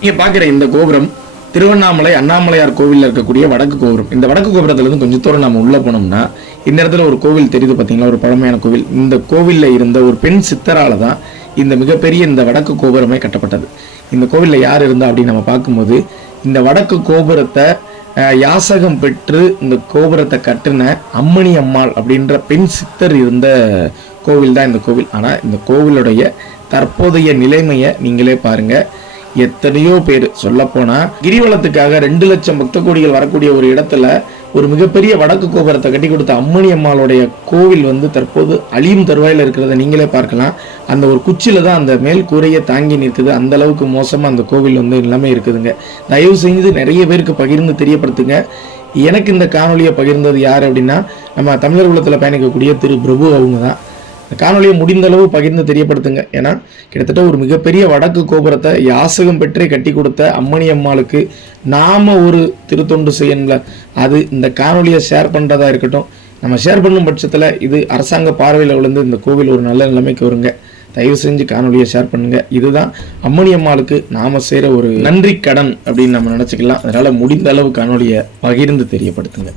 நீங்க பார்க்குற இந்த கோபுரம் திருவண்ணாமலை அண்ணாமலையார் கோவிலில் இருக்கக்கூடிய வடக்கு கோபுரம். இந்த வடக்கு கோபுரத்துலேருந்து கொஞ்சம் தூரம் நம்ம உள்ளே போனோம்னா இந்த இடத்துல ஒரு கோவில் தெரியுது பார்த்தீங்களா, ஒரு பழமையான கோவில். இந்த கோவிலில் இருந்த ஒரு பெண் சித்தரால் தான் இந்த மிகப்பெரிய இந்த வடக்கு கோபுரமே கட்டப்பட்டது. இந்த கோவிலில் யார் இருந்தா அப்படின்னு நம்ம பார்க்கும்போது இந்த வடக்கு கோபுரத்தை யாசகம் பெற்று இந்த கோபுரத்தை கட்டின அம்மணி அம்மாள் அப்படின்ற பெண் சித்தர் இருந்த கோவில் தான் இந்த கோவில். ஆனால் இந்த கோவிலுடைய தற்போதைய நிலைமையை நீங்களே பாருங்கள். எத்தனையோ பேர் சொல்லப்போனால் கிரிவலத்துக்காக 2 லட்சம் பக்த கோடிகள் வரக்கூடிய ஒரு இடத்துல ஒரு மிகப்பெரிய வடக்கு கோபுரத்தை கட்டி கொடுத்த அம்மணி அம்மாளுடைய கோவில் தற்போது அழியும் தருவாயில் இருக்கிறத நீங்களே பார்க்கலாம். அந்த ஒரு குச்சியில் தான் அந்த மேல் கூரையை தாங்கி நிற்குது. அந்த அளவுக்கு மோசமாக அந்த கோவில் எல்லாமே இருக்குதுங்க. தயவு செஞ்சு நிறைய பேருக்கு பகிர்ந்து தெரியப்படுத்துங்க. எனக்கு இந்த காணொலியை பகிர்ந்தது யார் அப்படின்னா நம்ம தமிழர் குலத்தில் பயணிக்கக்கூடிய திரு பிரபு அவங்க தான். இந்த காணொலியை முடிந்த அளவு பகிர்ந்து தெரியப்படுத்துங்க. ஏன்னா கிட்டத்தட்ட ஒரு மிகப்பெரிய வடக்கு கோபுரத்தை யாசகம் பெற்றே கட்டி கொடுத்த அம்மணி அம்மாளுக்கு நாம் ஒரு திருத்தொண்டு செய்யணும்ல, அது இந்த காணொலியை ஷேர் பண்ணுறதா இருக்கட்டும். நம்ம ஷேர் பண்ணும் பட்சத்தில் இது அரசாங்க பார்வையில் விழுந்து இந்த கோவில் ஒரு நல்ல நிலைமைக்கு வருங்க. தயவு செஞ்சு காணொலியை ஷேர் பண்ணுங்க. இதுதான் அம்மணி அம்மாளுக்கு நாம செய்கிற ஒரு நன்றி கடன் அப்படின்னு நம்ம நினச்சிக்கலாம். அதனால் முடிந்த அளவு காணொலியை பகிர்ந்து தெரியப்படுத்துங்க.